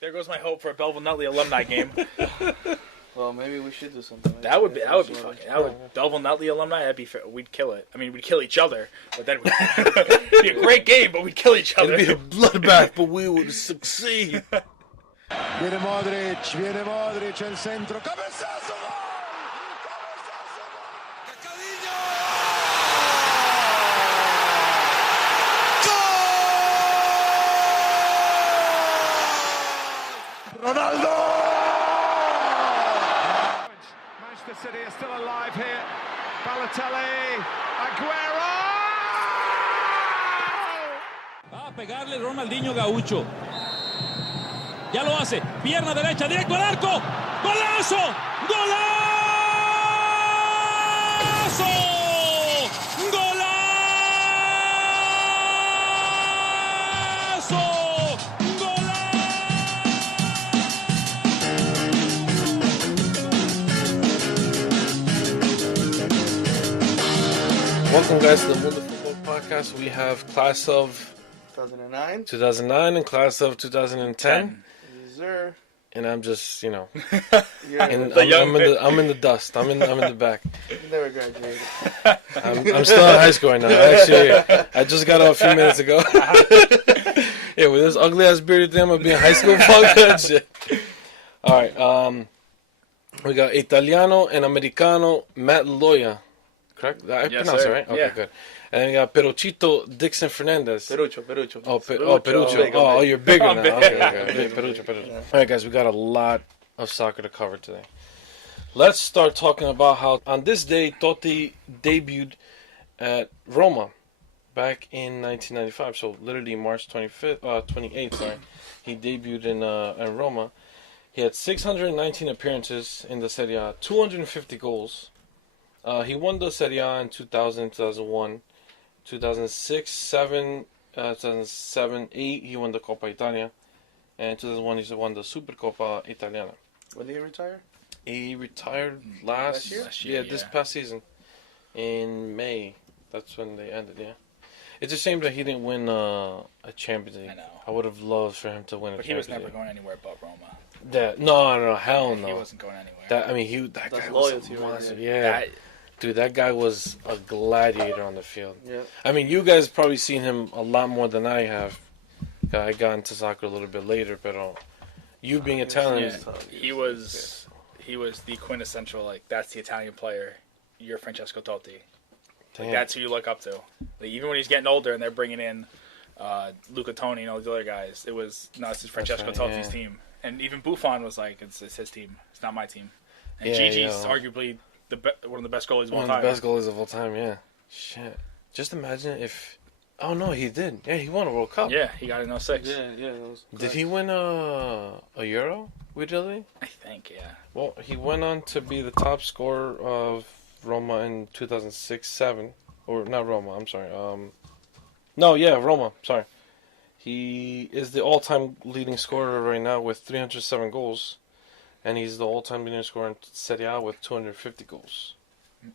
There goes my hope for a Belleville Nutley alumni game. Well, maybe we should do something like That would be fucking. Belleville Nutley alumni. That'd be. We'd kill it. I mean, we'd kill each other, but then it'd be a great game. But we'd kill each other. It'd be a bloodbath, but we would succeed. Viene Modric, el centro, cabezazo, gol! Ronaldo! Manchester City are still alive here. Balotelli, Aguero! Va a pegarle Ronaldinho Gaucho. Ya lo hace. Pierna derecha, directo al arco. ¡Golazo! ¡Golazo! ¡Golazo! Welcome, guys, to the Mundo de Futbol podcast. We have class of 2009 and class of 2010. Yes, sir. And I'm just, You're I'm in the dust. I'm in the back. You never graduated. I'm still in high school right now. Actually, I just got out a few minutes ago. Yeah, with this ugly ass bearded thing, I'm gonna be in high school. Fuck that shit. All right. We got Italiano and Americano Matt Loya. Correct? I pronounced it right? Okay, yeah. good. And then we got Peruchito Dixon Fernandez. Perucho. Perucho. Oh, you're bigger now. Big. Okay. Perucho. Yeah. All right, guys, we got a lot of soccer to cover today. Let's start talking about how on this day Totti debuted at Roma back in 1995. So literally March 28th. Sorry, he debuted in Roma. He had 619 appearances in the Serie A, 250 goals. He won the Serie A in 2000, 2001, 2006, 2007, 8. He won the Coppa Italia, and in 2001 he won the Supercoppa Italiana. When did he retire? He retired last year? Yeah, this past season in May. That's when they ended. Yeah, it's a shame that he didn't win a Champions League. I know. I would have loved for him to win But a he was Champions never League. going anywhere but Roma. No, hell no. He wasn't going anywhere. That That's guy loyalty was a right monster. there. Yeah. Dude, that guy was a gladiator on the field. Yeah. I mean, you guys probably seen him a lot more than I have. I got into soccer a little bit later, but you being Italian, He was the quintessential, that's the Italian player. You're Francesco Totti. damn. That's who you look up to. Even when he's getting older and they're bringing in Luca Toni and all the other guys, this is Francesco right, Totti's yeah. team. And even Buffon was like, it's his team. It's not my team. And Yeah, Gigi's yeah. arguably one of the best goalies of all One time. of the best goalies of all time, yeah. Shit. Just imagine if... Oh, no, he did. Yeah, he won a World Cup. Yeah, he got it in 06. Yeah. That was Did he win a Euro with Italy? I think, yeah. Well, he went on to be the top scorer of Roma in 2006-07. Or, not Roma, I'm sorry. Roma, sorry. He is the all-time leading scorer right now with 307 goals. And he's the all-time leading scorer in Serie A with 250 goals.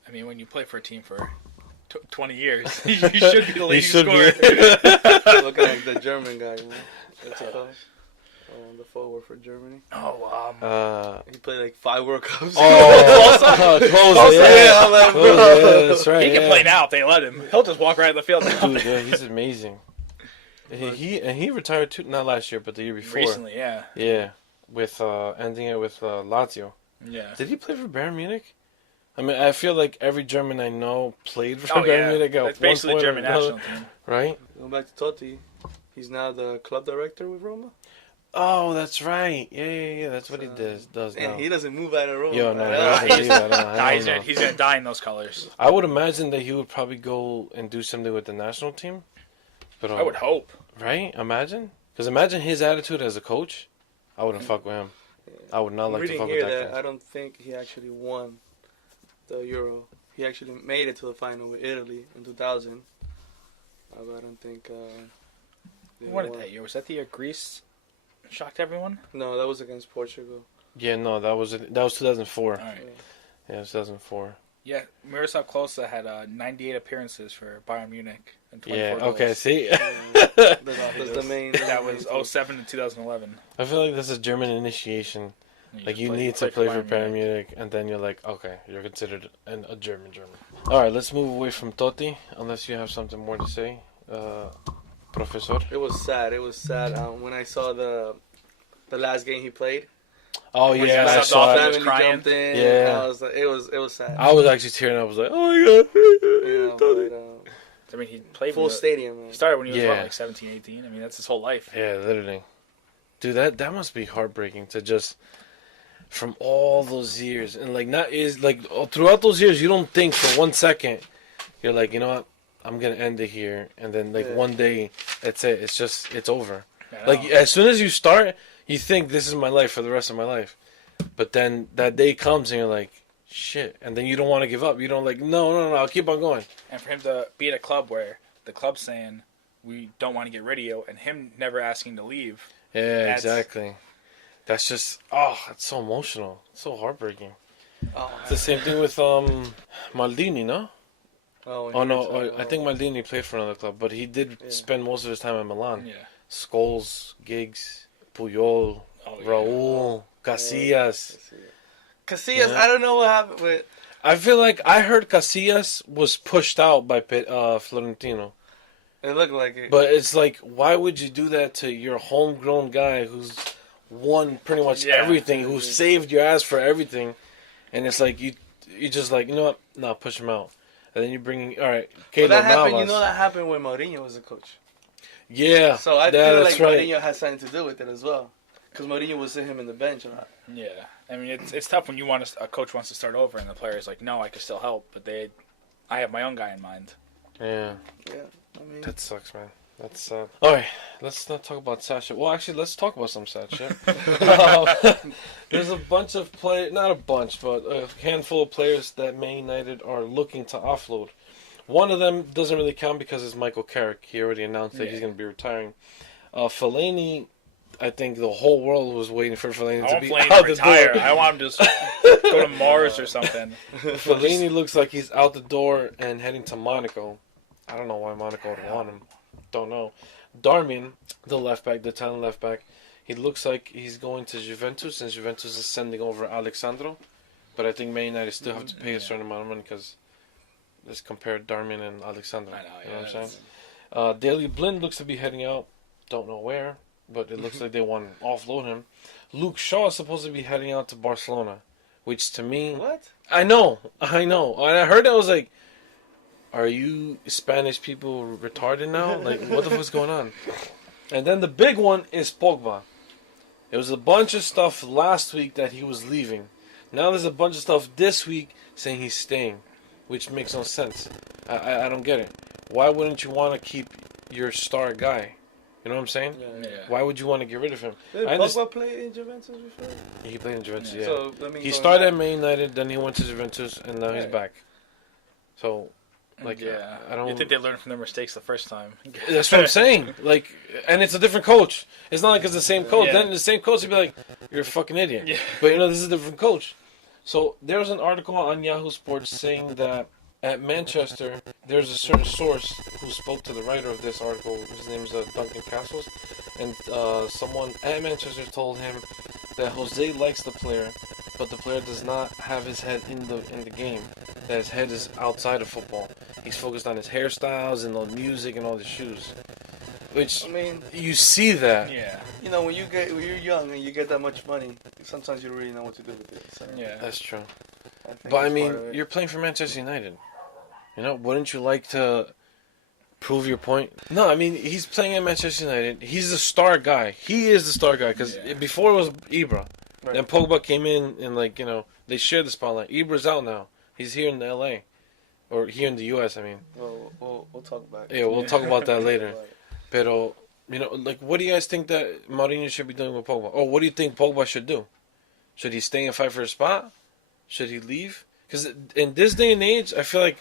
I mean, when you play for a team for 20 years, you should be the leading should be. scorer. looking like the German guy. What's it called? The forward for Germany. He played like 5 World Cups. Close, yeah, I'm like, bro. yeah, that's right. He can play now if they let him. He'll just walk right in the field now. Dude, yeah, he's amazing. He retired too, not last year, but the year before. Recently, yeah. Yeah, with ending it with Lazio. Yeah. Did he play for Bayern Munich? I mean, I feel like every German I know played for Oh, Bayern yeah. Munich. At That's basically one the point or German another, national team. right? Going back to Totti, he's now the club director with Roma. Oh, that's right. Yeah. That's what he does now. And he doesn't move out of Roma. Yo, no, man. he doesn't leave that on. I don't know. He's going to die in those colors. I would imagine that he would probably go and do something with the national team. But I would hope. Right? Imagine. Because imagine his attitude as a coach. I wouldn't fuck with him. I would not I'm like to reading fuck here with that that guy. I don't think he actually won the Euro. He actually made it to the final with Italy in 2000. But I don't think they What won. that year? Was that the year Greece shocked everyone? No, that was against Portugal. Yeah, no, that was 2004. All right. Yeah, 2004. Yeah, Miroslav Klose had 98 appearances for Bayern Munich and 24 Yeah. goals. Okay. See. That's the main. That was 07 to 2011. I feel like that's a German initiation. Like you need to play for Bayern Munich, and then you're like, okay, you're considered a German. All right, let's move away from Totti, unless you have something more to say, Professor. It was sad. It was sad when I saw the last game he played. Oh When yeah, he I was saw off, it. was Family crying. jumped in. Yeah. I was like, it was sad. I was actually tearing up. I was like, oh my god. Yeah, Totti. but, I mean, he played full with stadium. Man. He started when he was Yeah. what, like 17, 18. I mean, that's his whole life. Yeah, literally. Dude, that must be heartbreaking to just from all those years and like not is like throughout those years you don't think for 1 second you're like, you know what, I'm gonna end it here, and then like one day that's it. It's over. Like as soon as you start, you think this is my life for the rest of my life, but then that day comes and you're like, shit, and then you don't want to give up. You don't like no, I'll keep on going. And for him to be at a club where the club's saying we don't want to get rid of you, and him never asking to leave. Yeah, exactly. That's just it's so emotional. It's so heartbreaking. It's the same thing with Maldini, no? Oh no, I think Maldini played for another club, but he did spend most of his time at Milan. Yeah. Scholes, Giggs, Puyol, Raul, Casillas. Casillas, I don't know what happened with. I feel like I heard Casillas was pushed out by Florentino. It looked like it. But it's like, why would you do that to your homegrown guy who's won pretty much everything, who saved your ass for everything, and it's like you just like, you know what? No, push him out, and then you bring in, all right. But that happened. You know that happened when Mourinho was a coach. Yeah. So I feel like right. Mourinho has something to do with it as well, because Mourinho would sit him in the bench a lot. Yeah, I mean it's tough when a coach wants to start over and the player's like, no, I can still help, but I have my own guy in mind. Yeah. Yeah. I mean, That sucks, man. That's sad. All right, let's not talk about sad shit. Well, actually, let's talk about some sad shit. There's a bunch of not a bunch, but a handful of players that Man United are looking to offload. One of them doesn't really count because it's Michael Carrick. He already announced that he's going to be retiring. Fellaini, I think the whole world was waiting for Fellaini to be out the door. I want him to go to Mars or something. Fellaini looks like he's out the door and heading to Monaco. I don't know why Monaco would want him. Don't know. Darmian, the left back, the Italian left back, he looks like he's going to Juventus, and Juventus is sending over Alexandro. But I think Man United still have to pay a certain amount of money because let's compare Darmian and Alexandro. I know, you know what I'm saying? Daley Blind looks to be heading out. Don't know where, but it looks like they want to offload him. Luke Shaw is supposed to be heading out to Barcelona, which to me... What? I know. And I heard that, I was like, are you Spanish people retarded now? Like, what the fuck's going on? And then the big one is Pogba. There was a bunch of stuff last week that he was leaving. Now there's a bunch of stuff this week saying he's staying, which makes no sense. I don't get it. Why wouldn't you want to keep your star guy? You know what I'm saying? Yeah. Why would you want to get rid of him? Did Pogba play in Juventus before? He played in Juventus, yeah. So, that means He going started at back. Man United, then he went to Juventus, and now he's back. So... Like, yeah, I don't. You think they learned from their mistakes the first time? That's what I'm saying. Like, and it's a different coach. It's not like it's the same coach. Yeah. Then the same coach would be like, "You're a fucking idiot." Yeah. But you know, this is a different coach. So there was an article on Yahoo Sports saying that at Manchester, there's a certain source who spoke to the writer of this article. His name is Duncan Castles, and someone at Manchester told him that Jose likes the player, but the player does not have his head in the game. That his head is outside of football. He's focused on his hairstyles and the music and all the shoes. Which, I mean, you see that. Yeah. you know, when you're young and you get that much money, sometimes you don't really know what to do with it. So Yeah. That's true. I think But I that's mean, part of it. you're playing for Manchester United. You know, wouldn't you like to prove your point? No, I mean, he's playing at Manchester United. He's the star guy. He is the star guy because before it was Ibra. Right. Then Pogba came in and, like, you know, they shared the spotlight. Ibra's out now. He's here in LA. Or here in the US, I mean. We'll talk about it. Yeah, we'll talk about that later. Right. Pero, you know, like, what do you guys think that Mourinho should be doing with Pogba? Or what do you think Pogba should do? Should he stay and fight for a spot? Should he leave? Because in this day and age, I feel like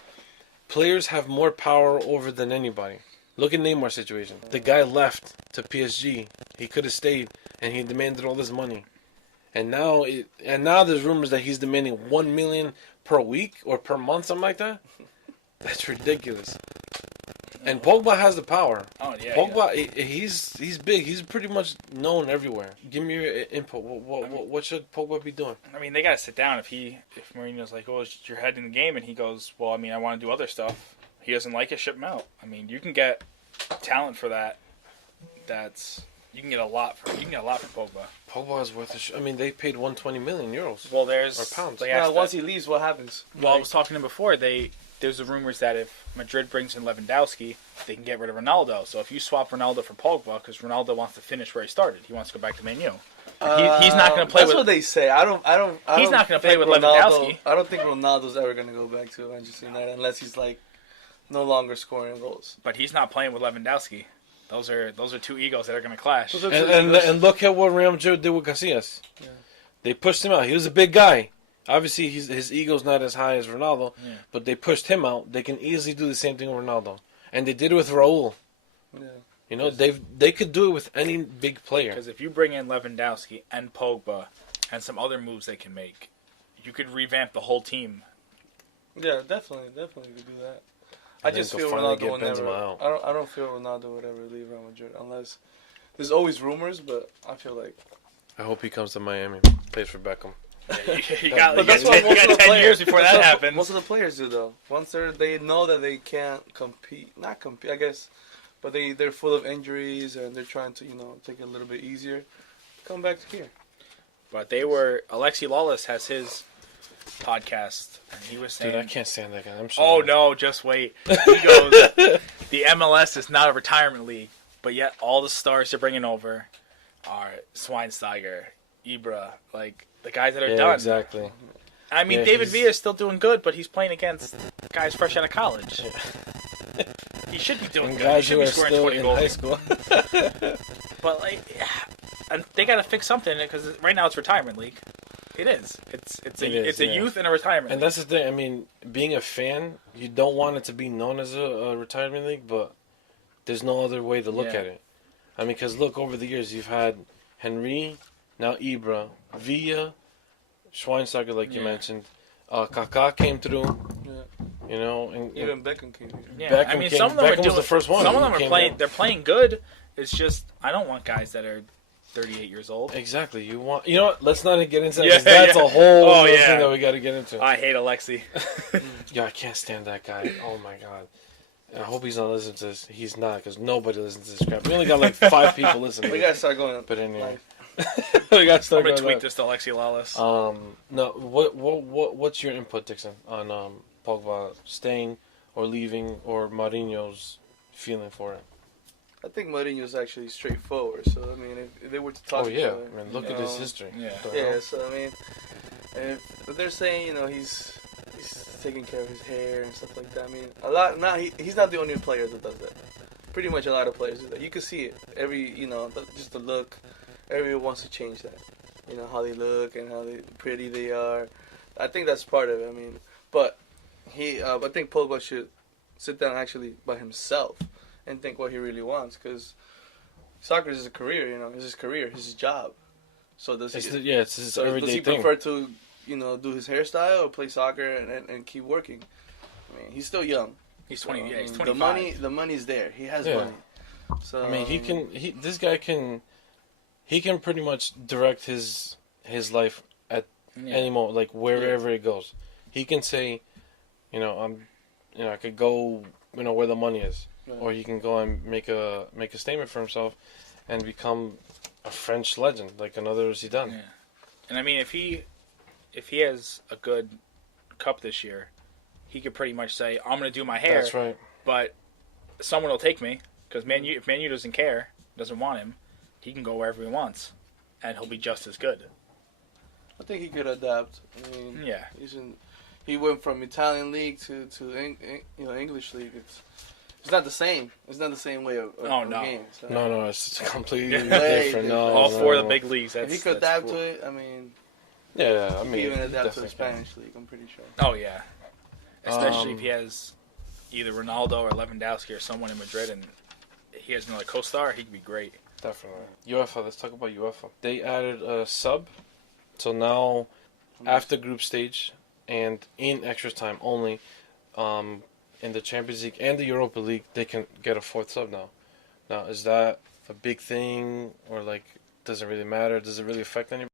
players have more power over than anybody. Look at Neymar's situation. The guy left to PSG. He could have stayed, and he demanded all this money. And now there's rumors that he's demanding $1 million per week or per month, something like that. That's ridiculous. And Pogba has the power. Oh yeah. Pogba, he's big. He's pretty much known everywhere. Give me your input. What should Pogba be doing? I mean, they gotta sit down. If Mourinho's like, "Oh, it's your head in the game," and he goes, "Well, I mean, I want to do other stuff." He doesn't like it. Ship him out. I mean, you can get talent for that. You can get a lot for Pogba. Pogba is worth I mean, they paid 120 million euros. Well, there's or pounds. Once he leaves, what happens? Well, I was talking to him before. There's the rumors that if Madrid brings in Lewandowski, they can get rid of Ronaldo. So if you swap Ronaldo for Pogba, because Ronaldo wants to finish where he started, he wants to go back to Man U. He's not going to play. That's what they say. I don't. He's not going to play with Ronaldo, Lewandowski. I don't think Ronaldo's ever going to go back to Manchester United unless he's like no longer scoring goals. But he's not playing with Lewandowski. Those are two egos that are going to clash. And look at what Real Madrid did with Casillas. Yeah. They pushed him out. He was a big guy. Obviously, his ego's not as high as Ronaldo, but they pushed him out. They can easily do the same thing with Ronaldo, and they did it with Raul. Yeah. You know, they could do it with any big player. Because if you bring in Lewandowski and Pogba and some other moves they can make, you could revamp the whole team. Yeah, definitely could do that. I just feel Ronaldo will never. I don't feel Ronaldo would ever leave Real Madrid unless there's always rumors, but I feel like. I hope he comes to Miami, plays for Beckham. Yeah, you got 10 years before that happens. Most of the players do though. Once they know that they can't not compete, I guess, but they're full of injuries and they're trying to take it a little bit easier. Come back to here. But Alexi Lawless has his podcast, and he was saying, "Dude, I can't stand that guy. I'm sorry." Oh no, just wait. He goes, the MLS is not a retirement league, but yet all the stars they're bringing over are Schweinsteiger, Ibra, like the guys that are done. Exactly. I mean, David Villa is still doing good, but he's playing against guys fresh out of college. He should be doing good. He should be scoring 20 goals. High school. But and they got to fix something because right now it's retirement league. It is. It's a youth and a retirement. And that's the thing. I mean, being a fan, you don't want it to be known as a retirement league, but there's no other way to look at it. I mean, because look, over the years you've had Henry, now Ibra, Villa, Schweinsteiger, like you mentioned. Kaká came through. Yeah. And even Beckham came here. Yeah, Beckham I mean, came, some of them Beckham are doing, was the first one. Some of them are playing. They're playing good. It's just I don't want guys that are 38 years old. Exactly. You know what? Let's not get into that. Yeah, that's a whole thing that we got to get into. I hate Alexi. Yeah, I can't stand that guy. Oh my god. I hope he's not listening to this. He's not, because nobody listens to this crap. We only got like 5 people listening. We gotta start going up. But anyway, we gotta start. I'm gonna tweet this to Alexi Lawless. No. What's your input, Dixon, on Pogba staying or leaving, or Mourinho's feeling for it? I think Mourinho's actually straightforward. So I mean, if they were to talk, look at his history. Yeah. So I mean, if they're saying he's taking care of his hair and stuff like that. I mean, a lot. He's not the only player that does that. Pretty much a lot of players do that. You can see it. Just the look. Everyone wants to change that. How they look and how pretty they are. I think that's part of it. I mean, but I think Pogba should sit down actually by himself and think what he really wants, because soccer is a career. It's his career, it's his job. So it's his everyday thing. Does he prefer to do his hairstyle or play soccer and keep working? I mean, he's still young. He's 20. Yeah, he's 25. The money's there. He has money. So I mean, this guy can pretty much direct his life at any moment, like wherever it goes. He can say, I could go, where the money is, or he can go and make a statement for himself, and become a French legend, like another Zidane. Yeah. And I mean, if he has a good cup this year, he could pretty much say, "I'm going to do my hair." That's right. But someone will take me, because if Man U doesn't care, doesn't want him, he can go wherever he wants, and he'll be just as good. I think he could adapt. I mean, yeah. He went from Italian league to English league. It's not the same. It's not the same way of game. So. No, it's completely different. All 4 of the big leagues. If he could adapt to it, I mean. Yeah, I mean. He even adapt to the Spanish league. I'm pretty sure. Oh yeah, especially if he has either Ronaldo or Lewandowski or someone in Madrid, and he has another co-star, he could be great. Definitely. UEFA. Let's talk about UEFA. They added a sub, so now after group stage and in extra time only, in the Champions League and the Europa League, they can get a fourth sub now. Now, is that a big thing, or like, does it really matter? Does it really affect anybody?